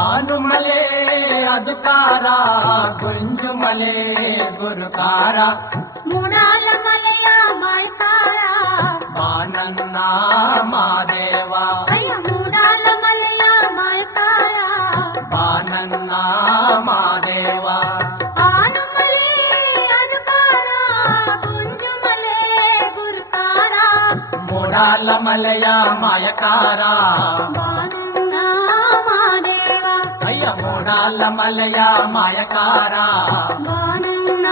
ಆನುಮಲೆ ಅದುಕಾರ ಗುಂಜುಮಲೆ ಗುರುಕಾರ ಮೂಡಾಲ ಮಲೆಯ ಮಾಯಕಾರ ಬಾನನ್ನ ಮಾದೇವ ಅಯ್ಯ ಮೂಡಾಲ ಮಲೆಯ ಮಾಯಕಾರ ಬಾನನ್ನ ಮಾದೇವ ಆನುಮಲೆ ಅದುಕಾರ ಗುಂಜುಮಲೆ ಗುರುಕಾರ ಮೂಡಾಲ ಮಲೆಯ ಮಾಯಕಾರ ಬಾನನ್ನ ಮಾದೇವ ಅಯ್ಯ ಮೂಡಾಲ ಮಲೆಯ ಮಾಯಕಾರ ಬಾನನ್ನ